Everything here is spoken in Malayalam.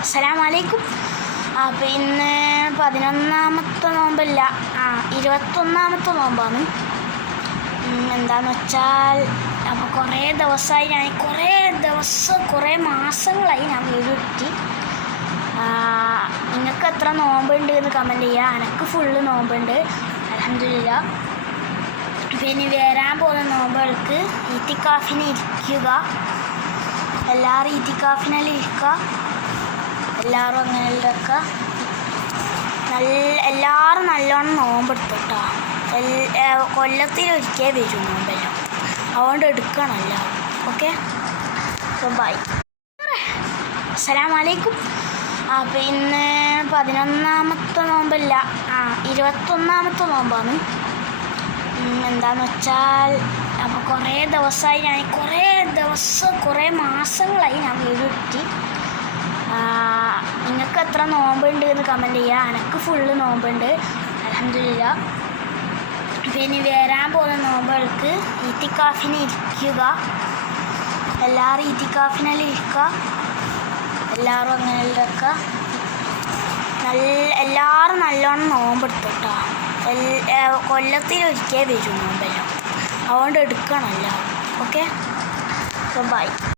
അസ്സലാമലൈക്കും. അപ്പോൾ ഇന്ന് 11ാമത്തെ നോമ്പല്ല, 21ാമത്തെ നോമ്പാണ്. എന്താണെന്ന് വെച്ചാൽ അപ്പോൾ കുറേ ദിവസമായി കുറേ മാസങ്ങളായി ഞാൻ വീഡിയോ ഇട്ടി. നിങ്ങൾക്ക് എത്ര നോമ്പുണ്ട് എന്ന് കമൻറ്റ് ചെയ്യുക. എനിക്ക് ഫുള്ള് നോമ്പുണ്ട്, അൽഹംദുലില്ലാ. പിന്നെ വരാൻ പോകുന്ന നോമ്പുകൾക്ക് ഇത്തിക്കാഫിന് ഇരിക്കുക. എല്ലാവരും ഇത്തിക്കാഫിനെല്ലാം ഇരിക്കുക. എല്ലാവരും അങ്ങനെയൊക്കെ എല്ലാവരും നല്ലോണം നോമ്പെടുത്തു കേട്ടോ. കൊല്ലത്തിലൊരിക്കേ വരും നോമ്പെല്ലാം, അതുകൊണ്ട് എടുക്കണം എല്ലാവരും. ഓക്കെ, അപ്പോൾ ബൈ. അസ്സലാമലൈക്കും. അപ്പോൾ ഇന്ന് 11ാമത്തെ നോമ്പല്ല, 21ാമത്തെ നോമ്പാണ്. എന്താണെന്ന് വെച്ചാൽ അപ്പോൾ കുറേ ദിവസമായി കുറേ മാസങ്ങളായി ഞാൻ വീഡിയോ ഇട്ടി. നിങ്ങൾക്ക് എത്ര നോമ്പുണ്ട് എന്ന് കമൻറ്റ് ചെയ്യുക. എനിക്ക് ഫുള്ള് നോമ്പുണ്ട്, അൽഹംദുലില്ലാ. പിന്നെ വരാൻ പോകുന്ന നോമ്പുകൾക്ക് ഇത്തിക്കാഫിന് ഇരിക്കുക. എല്ലാവരും ഇത്തിക്കാഫിനെല്ലാം ഇരിക്കുക. എല്ലാവരും അങ്ങനെയൊക്കെ എല്ലാവരും നല്ലോണം നോമ്പെടുത്തു കേട്ടോ. കൊല്ലത്തിലൊരിക്കേ വരും നോമ്പെല്ലാം, അതുകൊണ്ട് എടുക്കണം എല്ലാവരും. ഓക്കെ, അപ്പോൾ ബൈ.